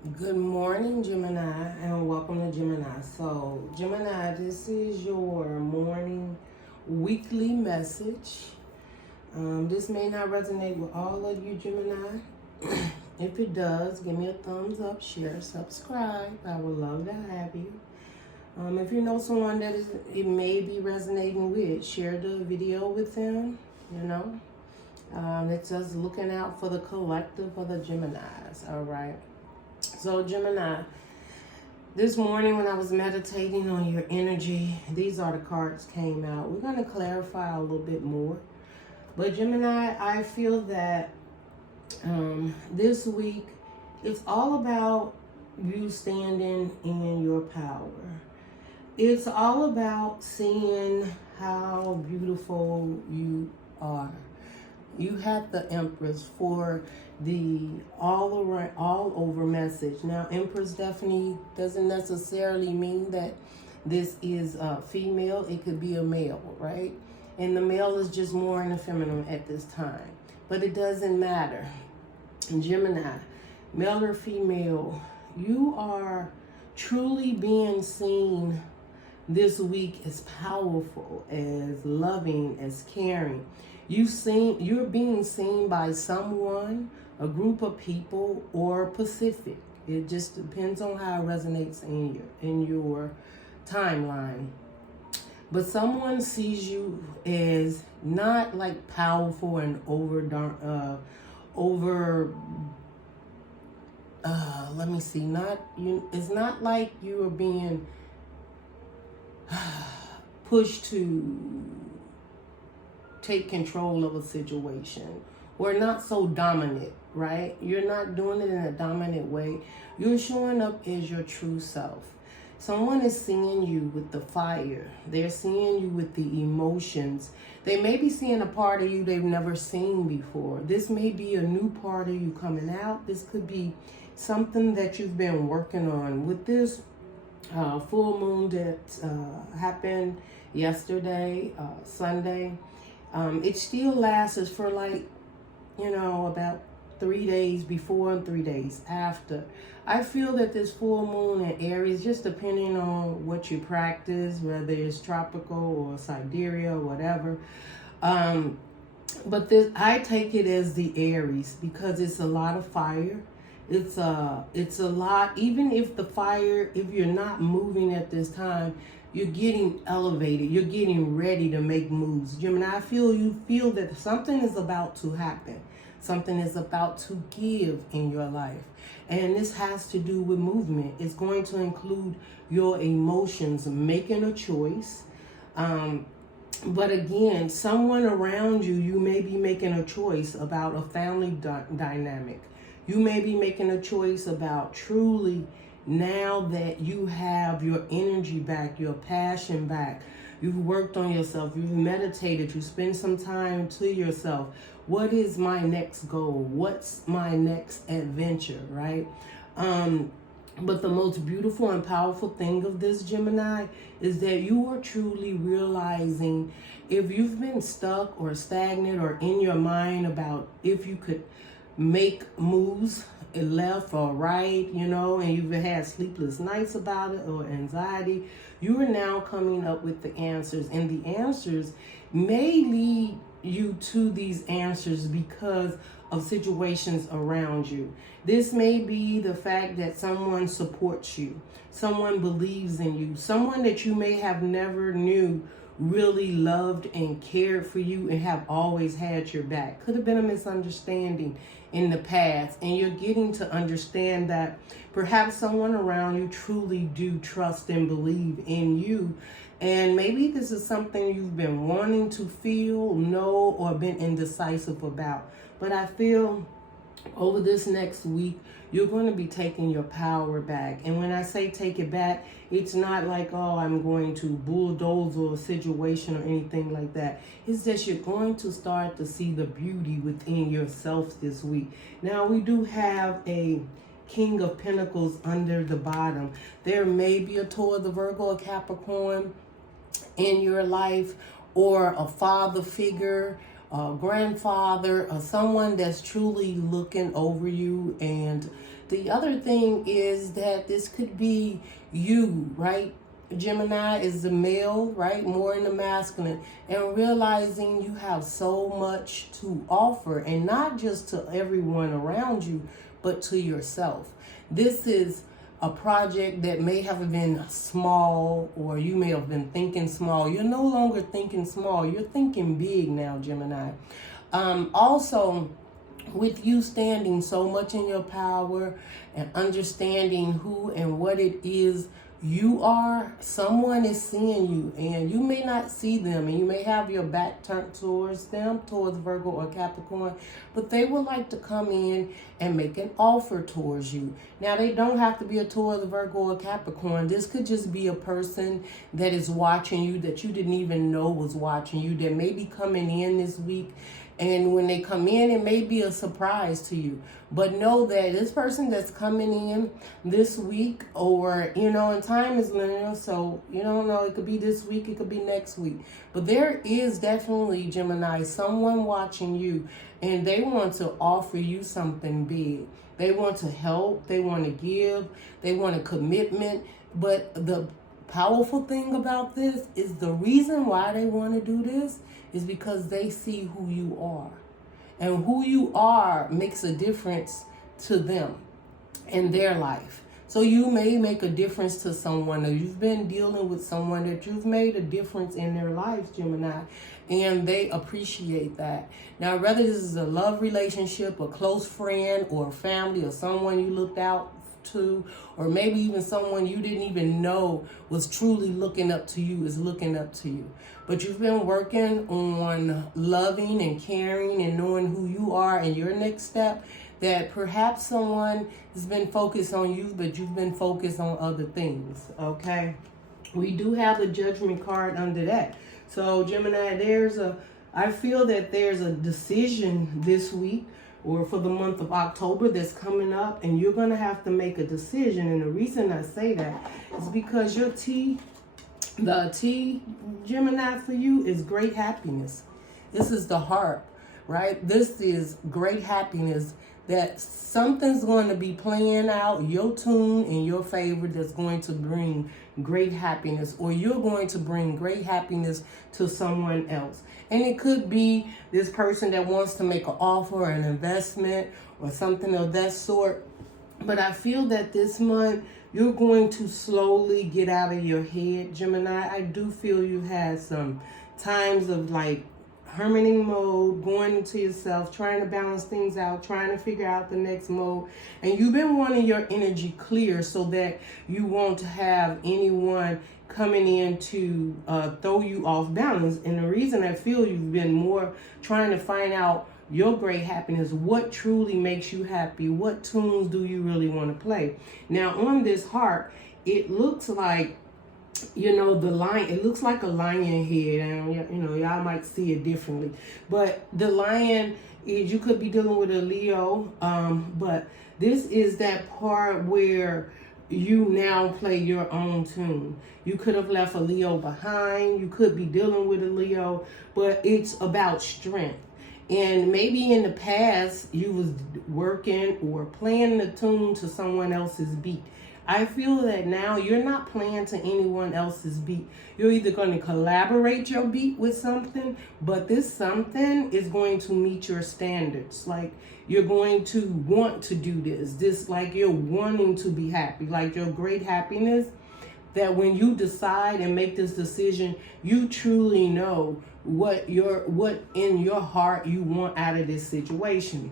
Good morning, Gemini, and welcome to Gemini. So, Gemini, this is your morning weekly message. This may not resonate with all of you, Gemini. If it does, give me a thumbs up, share, subscribe. I would love to have you. If you know someone that it may be resonating with, share the video with them, It's just looking out for the collective of the Geminis, all right? So Gemini, this morning when I was meditating on your energy, these are the cards came out. We're going to clarify a little bit more. But Gemini, I feel that this week, it's all about you standing in your power. It's all about seeing how beautiful you are. You have the Empress for the all over message. Now, Empress definitely doesn't necessarily mean that this is a female. It could be a male, right? And the male is just more in the feminine at this time. But it doesn't matter. Gemini, male or female, you are truly being seen this week as powerful, as loving, as caring. You're being seen by someone, a group of people, or Pacific. It just depends on how it resonates in your timeline. But someone sees you as not like powerful and it's not like you are being pushed to take control of a situation, or not so dominant, right? You're not doing it in a dominant way. You're showing up as your true self. Someone is seeing you with the fire. They're seeing you with the emotions. They may be seeing a part of you they've never seen before. This may be a new part of you coming out. This could be something that you've been working on. With this full moon that happened yesterday, Sunday, it still lasts for about 3 days before and 3 days after. I feel that this full moon in Aries, just depending on what you practice, whether it's tropical or sidereal or whatever, but I take it as the Aries because it's a lot of fire. It's a lot, even if if you're not moving at this time, you're getting elevated. You're getting ready to make moves. Gemini, you feel that something is about to happen. Something is about to give in your life. And this has to do with movement. It's going to include your emotions, making a choice. But again, someone around you, you may be making a choice about a family dynamic. You may be making a choice about truly, now that you have your energy back, your passion back, you've worked on yourself, you've meditated, you spend some time to yourself. What is my next goal? What's my next adventure, right? But the most beautiful and powerful thing of this, Gemini, is that you are truly realizing if you've been stuck or stagnant or in your mind about if you could make moves left or right, and you've had sleepless nights about it or anxiety, you are now coming up with the answers. And the answers may lead you to these answers because of situations around you. This may be the fact that someone supports you, someone believes in you, someone that you may have never knew really loved and cared for you and have always had your back. Could have been a misunderstanding in the past, and you're getting to understand that perhaps someone around you truly do trust and believe in you. And maybe this is something you've been wanting to feel, know, or been indecisive about. But I feel over this next week, you're going to be taking your power back. And when I say take it back, it's not like, oh, I'm going to bulldoze a situation or anything like that. It's just you're going to start to see the beauty within yourself this week. Now, we do have a King of Pentacles under the bottom. There may be a Taurus, the Virgo, or Capricorn in your life, or a father figure, a grandfather, or someone that's truly looking over you and The other thing is that this could be you, right? Gemini is the male, right? More in the masculine. And realizing you have so much to offer, and not just to everyone around you, but to yourself. This is a project that may have been small, or you may have been thinking small. You're no longer thinking small. You're thinking big now, Gemini. Also, with you standing so much in your power and understanding who and what it is you are, someone is seeing you, and you may not see them, and you may have your back turned towards them, towards Virgo or Capricorn, but they would like to come in and make an offer towards you. Now, they don't have to be a towards Virgo or Capricorn. This could just be a person that is watching you that you didn't even know was watching you, that may be coming in this week. And when they come in, it may be a surprise to you. But know that this person that's coming in this week, or, and time is linear, so you don't know, it could be this week, it could be next week. But there is definitely, Gemini, someone watching you, and they want to offer you something big. They want to help, they want to give, they want a commitment. But the powerful thing about this is the reason why they want to do this is because they see who you are. And who you are makes a difference to them in their life. So you may make a difference to someone, or you've been dealing with someone that you've made a difference in their lives, Gemini, and they appreciate that. Now, whether this is a love relationship, a close friend, or family, or someone you looked out to, or maybe even someone you didn't even know was truly looking up to you, is looking up to you. But you've been working on loving and caring and knowing who you are, and your next step, that perhaps someone has been focused on you, but you've been focused on other things, okay? We do have the Judgment card under that. So, Gemini, I feel that there's a decision this week, or for the month of October, that's coming up, and you're going to have to make a decision. And the reason I say that is because the T, Gemini, for you is great happiness. This is the harp, right? This is great happiness, that something's going to be playing out your tune in your favor that's going to bring great happiness, or you're going to bring great happiness to someone else. And it could be this person that wants to make an offer or an investment or something of that sort. But I feel that this month you're going to slowly get out of your head, Gemini. I do feel you had some times of like hermiting mode, going into yourself, trying to balance things out, trying to figure out the next mode. And you've been wanting your energy clear so that you won't have anyone coming in to throw you off balance. And the reason I feel you've been more trying to find out your great happiness, what truly makes you happy, what tunes do you really want to play. Now, on this heart, it looks like, the lion, it looks like a lion head, and y'all might see it differently, but the lion is, you could be dealing with a Leo, but this is that part where you now play your own tune. You could have left a Leo behind, you could be dealing with a Leo, but it's about strength. And maybe in the past you was working or playing the tune to someone else's beat. I feel that now you're not playing to anyone else's beat. You're either going to collaborate your beat with something, but this something is going to meet your standards. Like, you're going to want to do this, like you're wanting to be happy, like your great happiness, that when you decide and make this decision, you truly know what in your heart you want out of this situation.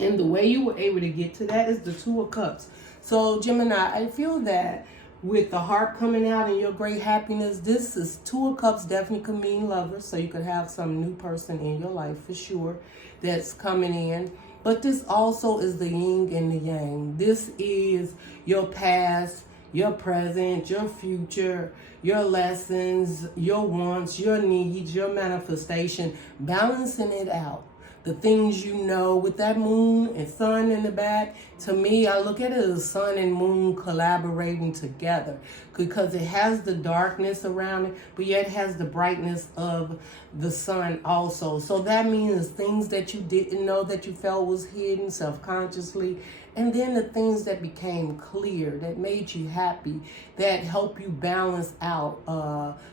And the way you were able to get to that is the Two of Cups. So, Gemini, I feel that with the heart coming out and your great happiness, this is Two of Cups definitely could mean lovers. So you could have some new person in your life for sure that's coming in. But this also is the yin and the yang. This is your past, your present, your future, your lessons, your wants, your needs, your manifestation, balancing it out. the things you know. With that moon and sun in the back, to me, I look at it as sun and moon collaborating together, because it has the darkness around it, but yet it has the brightness of the sun also. So that means things that you didn't know that you felt was hidden self-consciously, and then the things that became clear, that made you happy, that help you balance out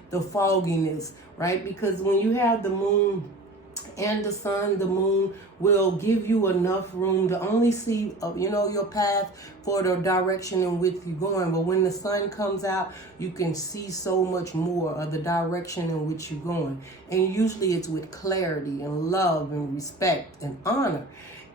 the fogginess, right? Because when you have the moon and the sun, the moon will give you enough room to only see, your path for the direction in which you're going. But when the sun comes out, you can see so much more of the direction in which you're going. And usually it's with clarity and love and respect and honor.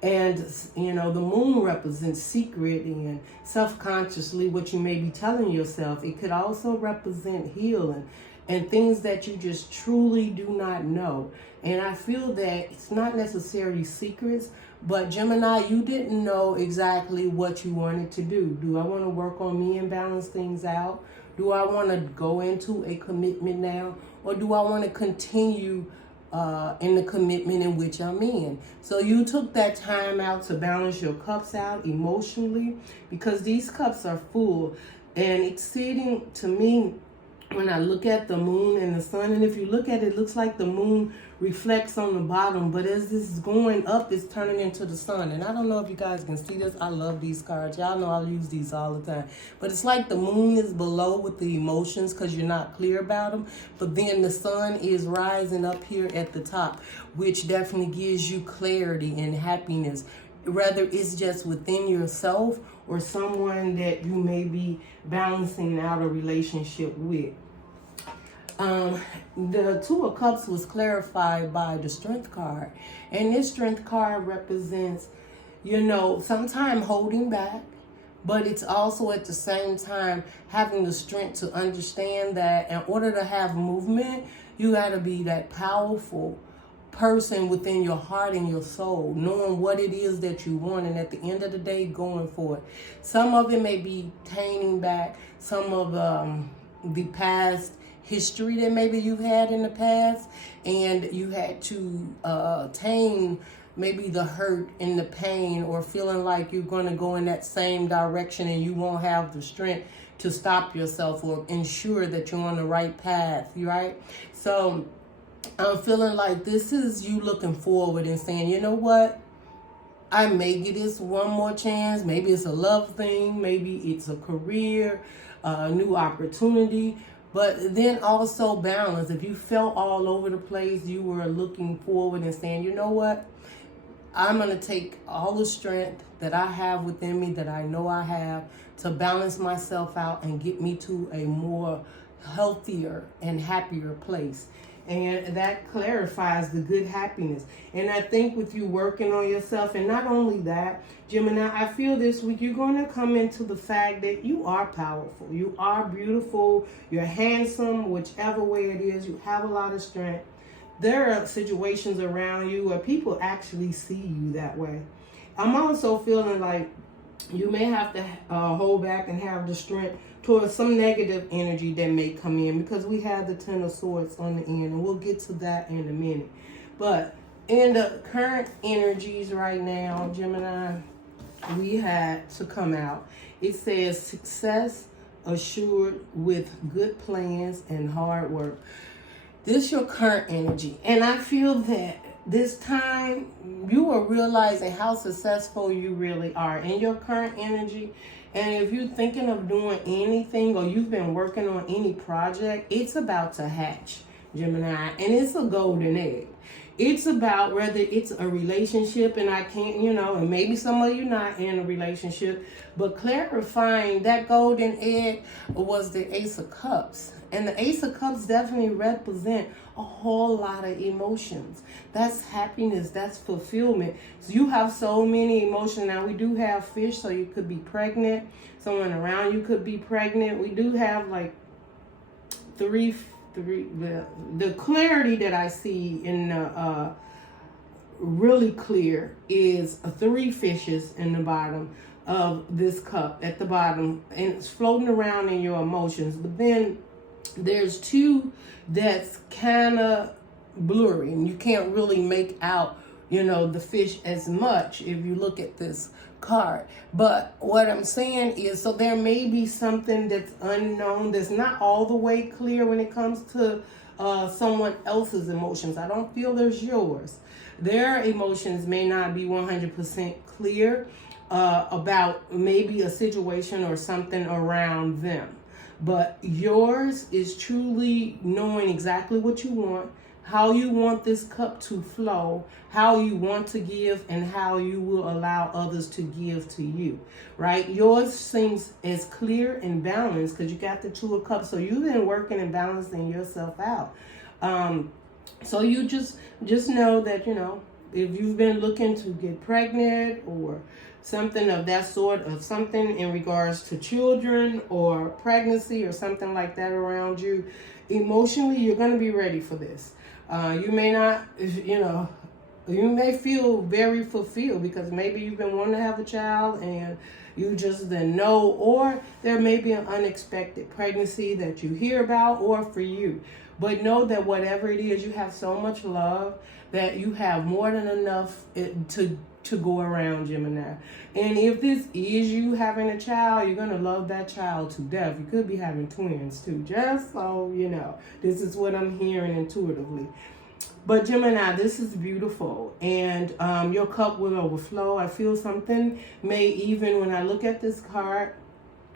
And, the moon represents secret and self-consciously what you may be telling yourself. It could also represent healing and things that you just truly do not know. And I feel that it's not necessarily secrets, but Gemini, you didn't know exactly what you wanted to do. Do I want to work on me and balance things out? Do I want to go into a commitment now? Or do I want to continue in the commitment in which I'm in? So you took that time out to balance your cups out emotionally, because these cups are full and exceeding to me. When I look at the moon and the sun, and if you look at it, it looks like the moon reflects on the bottom, but as this is going up, it's turning into the sun. And I don't know if you guys can see this. I love these cards. Y'all know I use these all the time. But it's like the moon is below with the emotions because you're not clear about them. But then the sun is rising up here at the top, which definitely gives you clarity and happiness, whether it's just within yourself or someone that you may be balancing out a relationship with. The Two of Cups was clarified by the Strength card. And this Strength card represents, sometimes holding back, but it's also at the same time having the strength to understand that in order to have movement, you got to be that powerful person within your heart and your soul, knowing what it is that you want, and at the end of the day, going for it. Some of it may be taming back some of the past history that maybe you've had in the past, and you had to tame maybe the hurt and the pain, or feeling like you're going to go in that same direction and you won't have the strength to stop yourself or ensure that you're on the right path, right? So I'm feeling like this is you looking forward and saying, you know what? I may get this one more chance. Maybe it's a love thing. Maybe it's a career, a new opportunity. But then also balance. If you felt all over the place, you were looking forward and saying, you know what? I'm going to take all the strength that I have within me, that I know I have, to balance myself out and get me to a more healthier and happier place. And that clarifies the good happiness. And I think with you working on yourself, and not only that, Gemini, I feel this week you're going to come into the fact that you are powerful. You are beautiful. You're handsome, whichever way it is. You have a lot of strength. There are situations around you where people actually see you that way. I'm also feeling like you may have to hold back and have the strength towards some negative energy that may come in, because we have the Ten of Swords on the end, and we'll get to that in a minute. But in the current energies right now, Gemini, we had to come out. It says success assured with good plans and hard work. This is your current energy. And I feel that this time you are realizing how successful you really are in your current energy. And if you're thinking of doing anything, or you've been working on any project, it's about to hatch, Gemini. And it's a golden egg. It's about whether it's a relationship, and I can't, and maybe some of you not in a relationship, but clarifying that golden egg was the Ace of Cups. And the Ace of Cups definitely represent a whole lot of emotions. That's happiness. That's fulfillment. So you have so many emotions. Now, we do have fish, so you could be pregnant. Someone around you could be pregnant. We do have like the clarity that I see in the really clear is 3 fishes in the bottom of this cup at the bottom, and it's floating around in your emotions. But then there's 2 that's kind of blurry, and you can't really make out, the fish as much if you look at this card. But what I'm saying is, so there may be something that's unknown, that's not all the way clear when it comes to someone else's emotions. I don't feel there's yours. Their emotions may not be 100% clear about maybe a situation or something around them. But yours is truly knowing exactly what you want, how you want this cup to flow, how you want to give, and how you will allow others to give to you, right? Yours seems as clear and balanced because you got the Two of Cups. So you've been working and balancing yourself out. So you just know that, if you've been looking to get pregnant or something of that sort, of something in regards to children or pregnancy or something like that around you, emotionally, you're going to be ready for this. You may not, you may feel very fulfilled because maybe you've been wanting to have a child and you just didn't know, or there may be an unexpected pregnancy that you hear about, or for you. But know that whatever it is, you have so much love that you have more than enough to go around, Gemini. And if this is you having a child, you're going to love that child to death. You could be having twins too, just so you know. This is what I'm hearing intuitively. But Gemini, this is beautiful, and your cup will overflow. I feel something may, even when I look at this card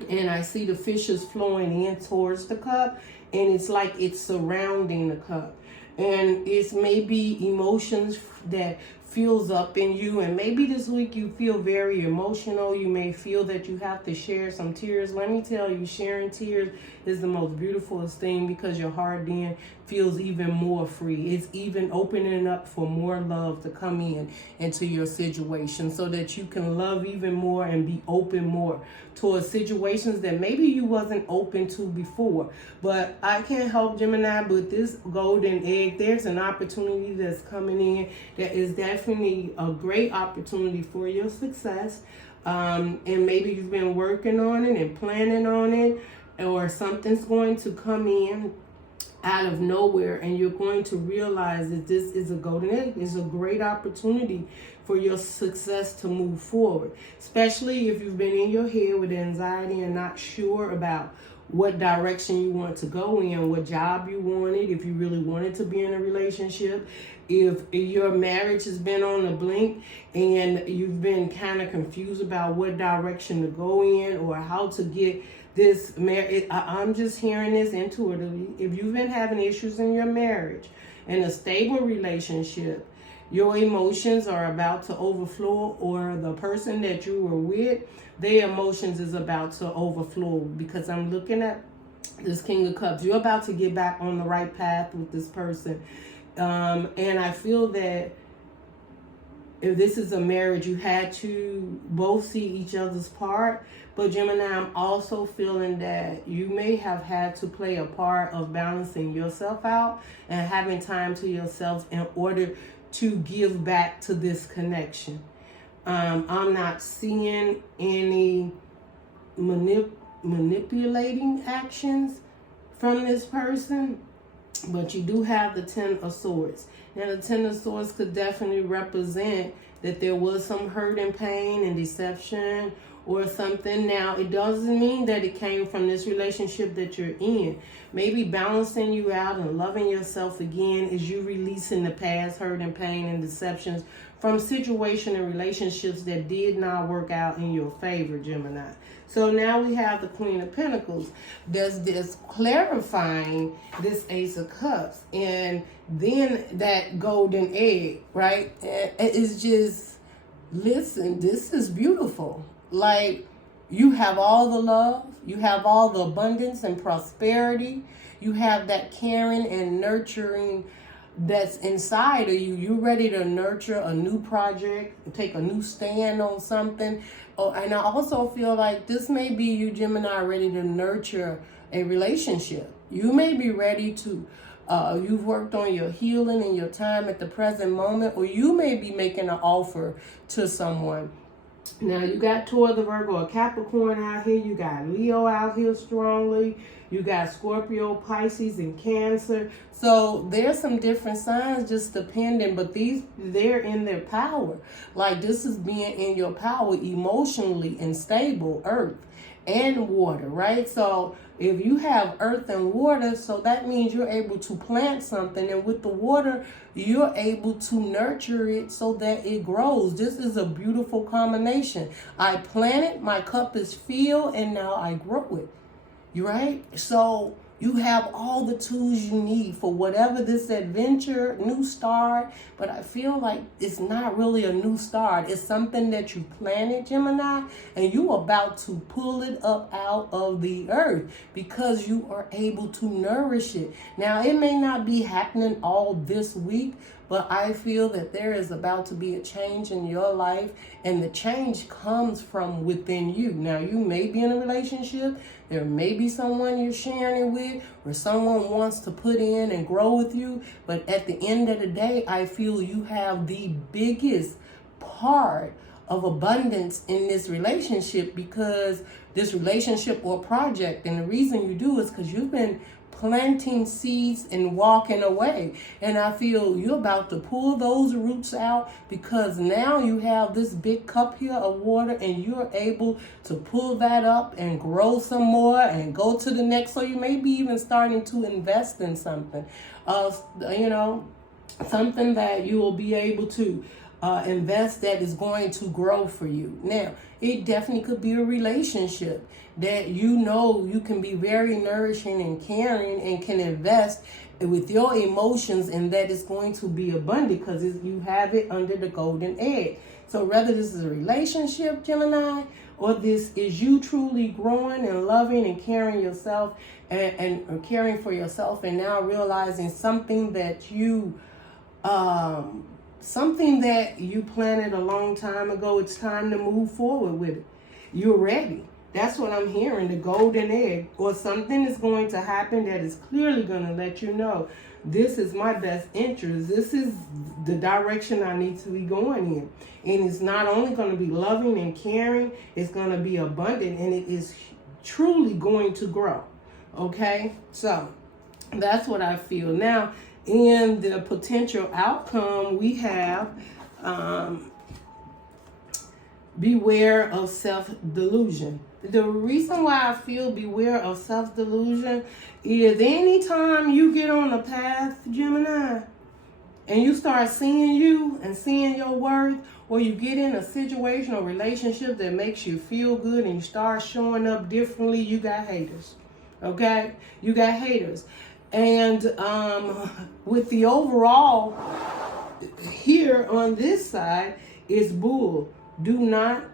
and I see the fishes flowing in towards the cup, and it's like it's surrounding the cup. And it's maybe emotions that feels up in you, and maybe this week you feel very emotional. You may feel that you have to share some tears. Let me tell you, sharing tears is the most beautiful thing, because your heart then feels even more free. It's even opening up for more love to come into your situation, so that you can love even more and be open more towards situations that maybe you wasn't open to before. But I can't help, Gemini, but this golden egg, there's an opportunity that's coming in that is definitely a great opportunity for your success. And maybe you've been working on it and planning on it, or something's going to come in out of nowhere, and you're going to realize that this is a golden egg. It's a great opportunity for your success to move forward, especially if you've been in your head with anxiety and not sure about what direction you want to go in, what job you wanted, if you really wanted to be in a relationship, if your marriage has been on the blink and you've been kind of confused about what direction to go in or how to get this marriage. I'm just hearing this intuitively. If you've been having issues in your marriage and a stable relationship, your emotions are about to overflow, or the person that you were with, their emotions is about to overflow, because I'm looking at this King of Cups. You're about to get back on the right path with this person. And I feel that if this is a marriage, you had to both see each other's part. But Gemini, I'm also feeling that you may have had to play a part of balancing yourself out and having time to yourself in order to give back to this connection. I'm not seeing any manipulating actions from this person, but you do have the Ten of Swords. Now, the Ten of Swords could definitely represent that there was some hurt and pain and deception or something. Now, it doesn't mean that it came from this relationship that you're in. Maybe balancing you out and loving yourself again is you releasing the past hurt and pain and deceptions from situation and relationships that did not work out in your favor, Gemini. So now we have the Queen of Pentacles. There's this clarifying this Ace of Cups, and then that golden egg, right? It's just, listen, this is beautiful. Like, you have all the love, you have all the abundance and prosperity, you have that caring and nurturing that's inside of you. You're ready to nurture a new project, take a new stand on something. Oh, and I also feel like this may be you, Gemini, ready to nurture a relationship. You may be ready to, you've worked on your healing and your time at the present moment, or you may be making an offer to someone. Now, you got Taurus, the Virgo, a Capricorn out here. You got Leo out here strongly. You got Scorpio, Pisces, and Cancer. So there's some different signs just depending, but they're in their power. Like, this is being in your power emotionally and stable, earth and water, right? So if you have earth and water, so that means you're able to plant something, and with the water, you're able to nurture it so that it grows. This is a beautiful combination. I planted, my cup is filled, and now I grow it. You right? So you have all the tools you need for whatever this adventure, new start. But I feel like it's not really a new start. It's something that you planted, Gemini, and you are about to pull it up out of the earth because you are able to nourish it. Now, it may not be happening all this week, but I feel that there is about to be a change in your life, and the change comes from within you. Now, you may be in a relationship. There may be someone you're sharing it with, or someone wants to put in and grow with you. But at the end of the day, I feel you have the biggest part of abundance in this relationship, because this relationship or project, and the reason you do is because you've been planting seeds and walking away. And I feel you're about to pull those roots out, because now you have this big cup here of water, and you're able to pull that up and grow some more and go to the next. So you may be even starting to invest in something, something that you will be able to invest that is going to grow for you. Now, it definitely could be a relationship that you can be very nourishing and caring, and can invest with your emotions, and that is going to be abundant because you have it under the golden egg. So whether this is a relationship, Gemini, or this is you truly growing and loving and caring yourself and caring for yourself, and now realizing something that you planted a long time ago, it's time to move forward with it. You're ready. That's what I'm hearing, the golden egg, or something is going to happen that is clearly going to let you know, this is my best interest. This is the direction I need to be going in. And it's not only going to be loving and caring, it's going to be abundant, and it is truly going to grow. Okay? So that's what I feel. Now, in the potential outcome, we have beware of self-delusion. The reason why I feel beware of self-delusion is anytime you get on the path, Gemini, and you start seeing you and seeing your worth, or you get in a situation or relationship that makes you feel good and you start showing up differently, you got haters. Okay? You got haters. And with the overall here on this side is bull. Do not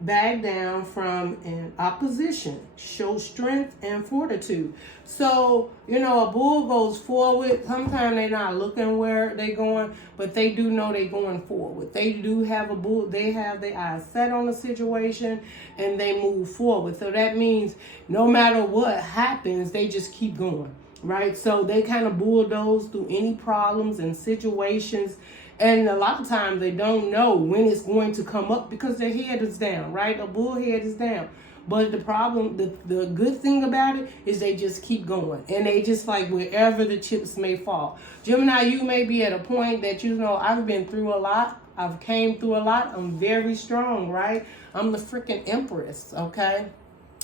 back down from an opposition. Show strength and fortitude. So, a bull goes forward. Sometimes they're not looking where they're going, but they do know they're going forward. They do have a bull. They have their eyes set on the situation, and they move forward. So that means no matter what happens, they just keep going. Right? So they kind of bulldoze through any problems and situations. And a lot of times they don't know when it's going to come up because their head is down, right? A bull head is down. But the problem, the good thing about it is they just keep going. And they just like wherever the chips may fall. Gemini, you may be at a point that, I've been through a lot. I've came through a lot. I'm very strong, right? I'm the freaking empress, okay?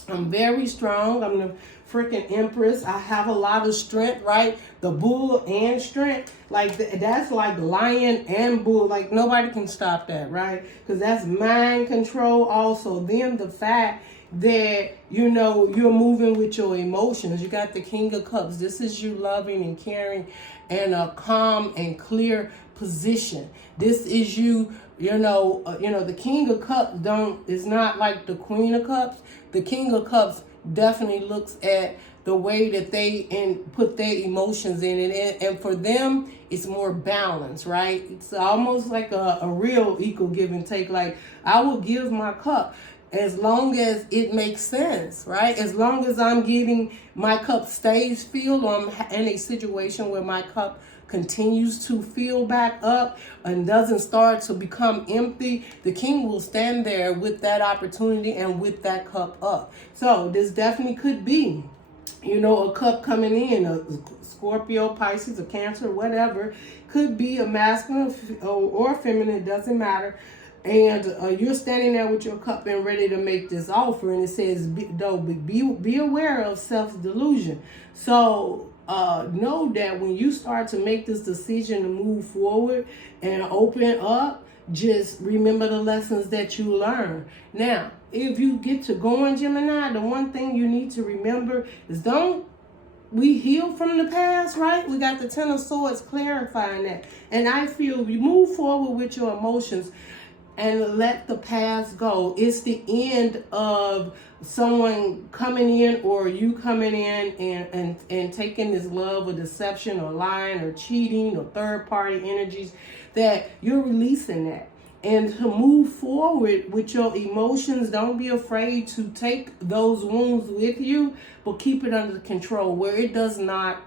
I'm very strong. I'm the freaking empress. I have a lot of strength, right? The bull and strength. Like, that's like lion and bull. Like, nobody can stop that, right? Because that's mind control also. Then the fact that, you're moving with your emotions. You got the King of Cups. This is you loving and caring and a calm and clear position. This is you, the King of Cups is not like the Queen of Cups. The King of Cups definitely looks at the way that they put their emotions in it. And for them, it's more balanced, right? It's almost like a real equal give and take. Like, I will give my cup as long as it makes sense, right? As long as I'm getting my cup stays filled, or I'm in a situation where my cup continues to fill back up and doesn't start to become empty, the king will stand there with that opportunity and with that cup up. So this definitely could be, you know, a cup coming in, a Scorpio, Pisces, a Cancer, whatever. Could be a masculine or feminine, it doesn't matter. And you're standing there with your cup and ready to make this offer. And it says, be aware of self-delusion. So know that when you start to make this decision to move forward and open up, just remember the lessons that you learn. Now, if you get to going, Gemini, the one thing you need to remember is we heal from the past, right? We got the Ten of Swords clarifying that. And I feel you move forward with your emotions and let the past go. It's the end of someone coming in or you coming in and taking this love or deception or lying or cheating or third party energies, that you're releasing that. And to move forward with your emotions, don't be afraid to take those wounds with you, but keep it under control where it does not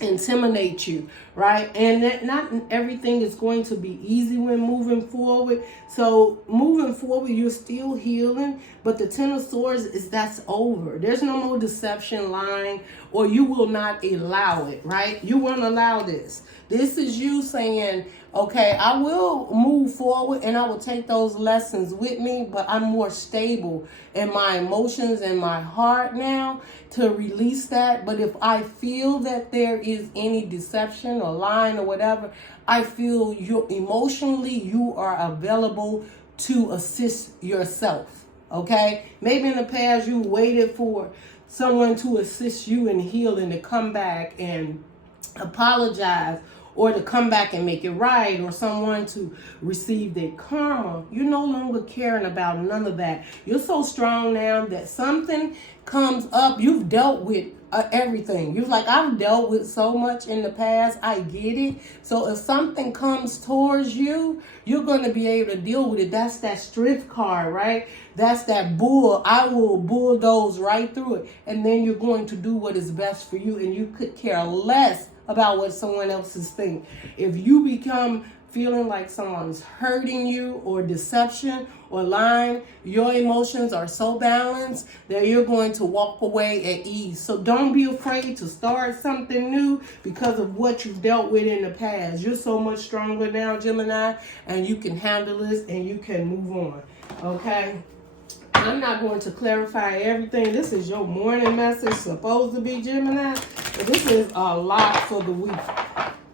intimidate you, right? And that not everything is going to be easy when moving forward. So moving forward, you're still healing, but the Ten of Swords that's over. There's no more deception, lying, or you will not allow it, right? You won't allow this. This is you saying, okay, I will move forward and I will take those lessons with me, but I'm more stable in my emotions and my heart now to release that. But if I feel that there is any deception or lying or whatever, I feel emotionally you are available to assist yourself, okay? Maybe in the past you waited for someone to assist you in healing, to come back and apologize, or to come back and make it right, or someone to receive their karma. You're no longer caring about none of that. You're so strong now that something comes up. You've dealt with everything. You're like, I've dealt with so much in the past. I get it. So if something comes towards you, you're going to be able to deal with it. That's that strength card, right? That's that bull. I will bulldoze right through it. And then you're going to do what is best for you. And you could care less about what someone else is thinking. If you become feeling like someone's hurting you or deception or lying, your emotions are so balanced that you're going to walk away at ease. So don't be afraid to start something new because of what you've dealt with in the past. You're so much stronger now, Gemini, and you can handle this and you can move on, okay? I'm not going to clarify everything. This is your morning message, supposed to be, Gemini. But this is a lot for the week.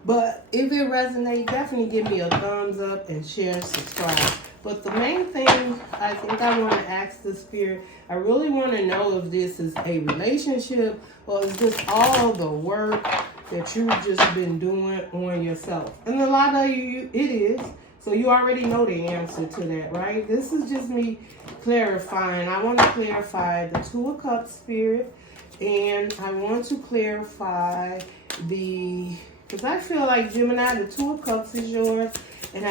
But if it resonates, definitely give me a thumbs up and share and subscribe. But the main thing I think I want to ask the Spirit, I really want to know if this is a relationship or is this all the work that you've just been doing on yourself. And a lot of you, it is. So you already know the answer to that, right? This is just me clarifying. I want to clarify the Two of Cups, Spirit. And I want to clarify because I feel like, Gemini, the Two of Cups is yours. And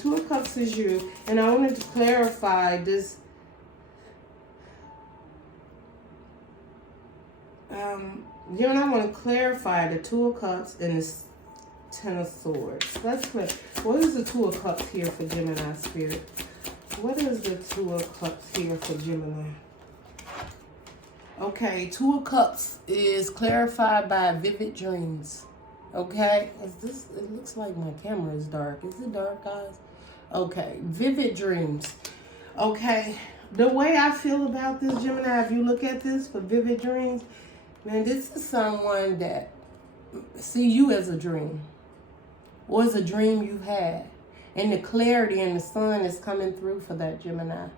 Two of Cups is you. And I wanted to clarify this. You and I want to clarify the Two of Cups and the Ten of Swords. That's clear. What is the Two of Cups here for Gemini, Spirit? What is the Two of Cups here for Gemini? Okay, Two of Cups is clarified by vivid dreams. Okay, it looks like my camera is dark. Is it dark, guys? Okay, vivid dreams. Okay, the way I feel about this, Gemini, if you look at this for vivid dreams, man, this is someone that see you as a dream. Or as a dream you had. And the clarity and the sun is coming through for that, Gemini. And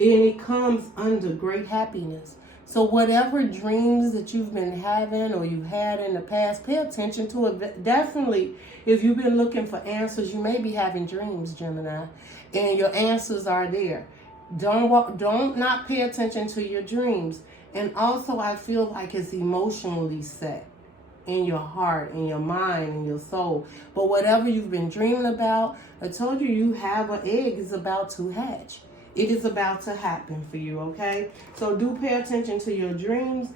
it comes under great happiness. So whatever dreams that you've been having or you've had in the past, pay attention to it. Definitely, if you've been looking for answers, you may be having dreams, Gemini. And your answers are there. Don't not pay attention to your dreams. And also, I feel like it's emotionally set in your heart, in your mind, in your soul. But whatever you've been dreaming about, I told you, you have an egg is about to hatch. It is about to happen for you, okay? So do pay attention to your dreams.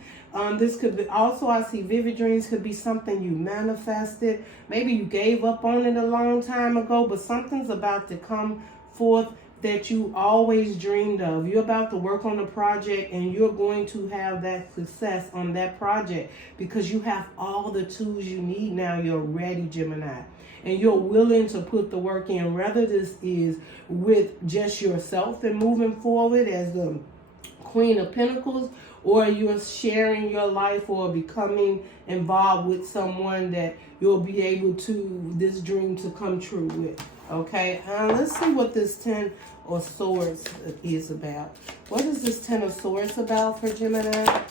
This could be also, I see vivid dreams could be something you manifested. Maybe you gave up on it a long time ago, but something's about to come forth that you always dreamed of. You're about to work on a project and you're going to have that success on that project because you have all the tools you need now. You're ready, Gemini. And you're willing to put the work in, whether this is with just yourself and moving forward as the Queen of Pentacles, or you're sharing your life or becoming involved with someone that you'll be able to, this dream to come true with. Okay, let's see what this 10 of Swords is about. What is this 10 of Swords about for Gemini?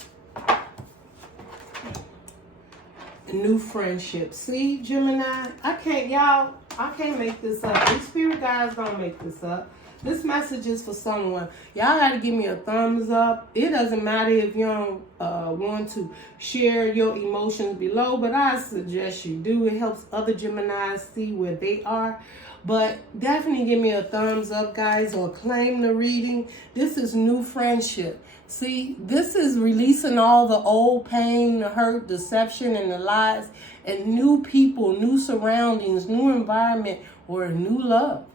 New friendship. See, Gemini, I can't make this up. These spirit guides don't make this up. This message is for someone. Y'all got to give me a thumbs up. It doesn't matter if you don't want to share your emotions below, but I suggest you do. It helps other Geminis see where they are. But definitely give me a thumbs up, guys, or claim the reading. This is new friendship. See, this is releasing all the old pain, the hurt, deception, and the lies, and new people, new surroundings, new environment, or a new love,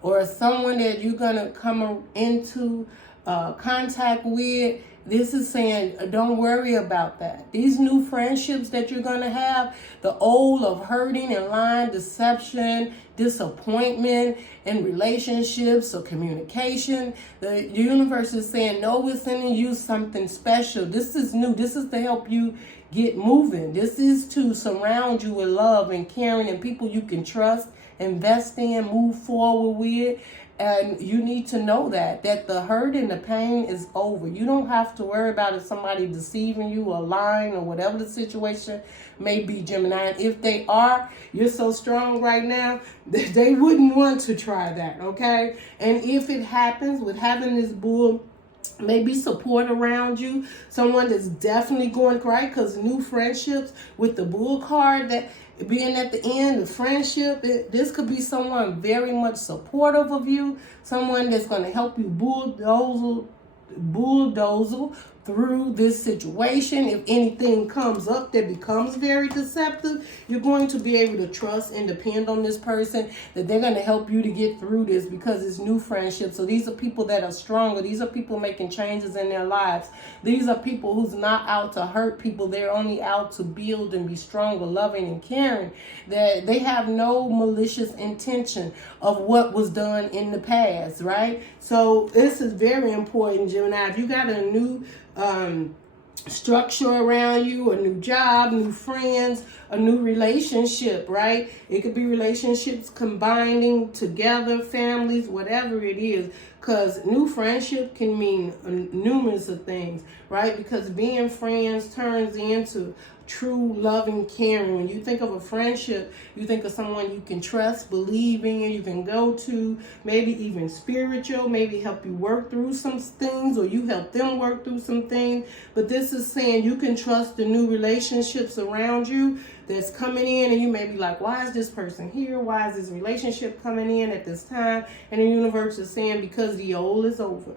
or someone that you're going to come into contact with. This is saying, don't worry about that. These new friendships that you're going to have, the old of hurting and lying, deception, disappointment in relationships or communication. The universe is saying, no, we're sending you something special. This is new. This is to help you get moving. This is to surround you with love and caring and people you can trust, invest in, move forward with. And you need to know that the hurt and the pain is over. You don't have to worry about if somebody deceiving you or lying or whatever the situation may be, Gemini. And if they are, you're so strong right now that they wouldn't want to try that, okay? And if it happens with having this bull, maybe support around you, someone that's definitely going right, because new friendships with the bull card, that being at the end of friendship, this could be someone very much supportive of you, someone that's going to help you bulldoze through this situation. If anything comes up that becomes very deceptive, you're going to be able to trust and depend on this person, that they're going to help you to get through this because it's new friendship. So these are people that are stronger. These are people making changes in their lives. These are people who's not out to hurt people. They're only out to build and be stronger, loving and caring. That they have no malicious intention of what was done in the past, right? So this is very important, Gemini. If you got a new structure around you, a new job, new friends, a new relationship, right? It could be relationships combining together, families, whatever it is, because new friendship can mean numerous of things, right? Because being friends turns into true loving, caring. When you think of a friendship, you think of someone you can trust, believe in, you can go to, maybe even spiritual, maybe help you work through some things, or you help them work through some things. But this is saying you can trust the new relationships around you that's coming in, and you may be like, why is this person here? Why is this relationship coming in at this time? And the universe is saying, because the old is over.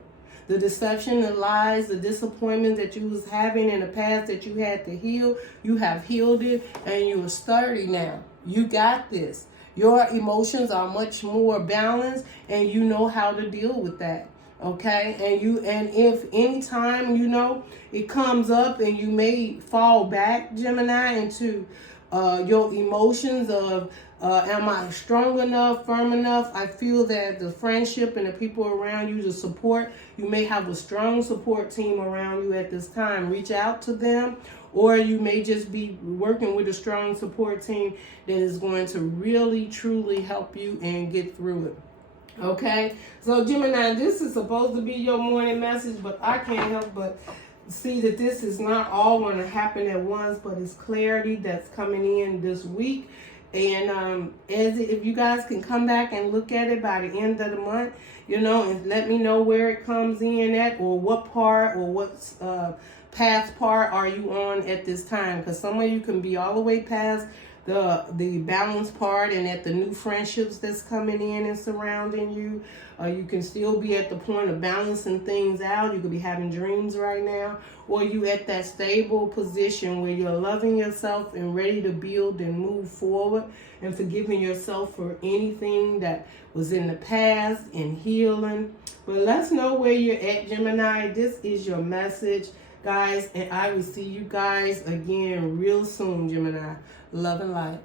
The deception, the lies, the disappointment that you was having in the past that you had to heal, you have healed it, and you are sturdy now. You got this. Your emotions are much more balanced, and you know how to deal with that. Okay, and if anytime it comes up and you may fall back, Gemini, into your emotions of am I strong enough, firm enough? I feel that the friendship and the people around you, the support, you may have a strong support team around you at this time. Reach out to them, or you may just be working with a strong support team that is going to really, truly help you and get through it. Okay, so Gemini, this is supposed to be your morning message, but I can't help but see that this is not all going to happen at once, but it's clarity that's coming in this week. And if you guys can come back and look at it by the end of the month, and let me know where it comes in at, or what part, or what path part are you on at this time, because some of you can be all the way past the balance part and at the new friendships that's coming in and surrounding you. You can still be at the point of balancing things out. You could be having dreams right now, or you at that stable position where you're loving yourself and ready to build and move forward and forgiving yourself for anything that was in the past and healing. But let's know where you're at, Gemini. This is your message, guys, and I will see you guys again real soon, Gemini. Love and light.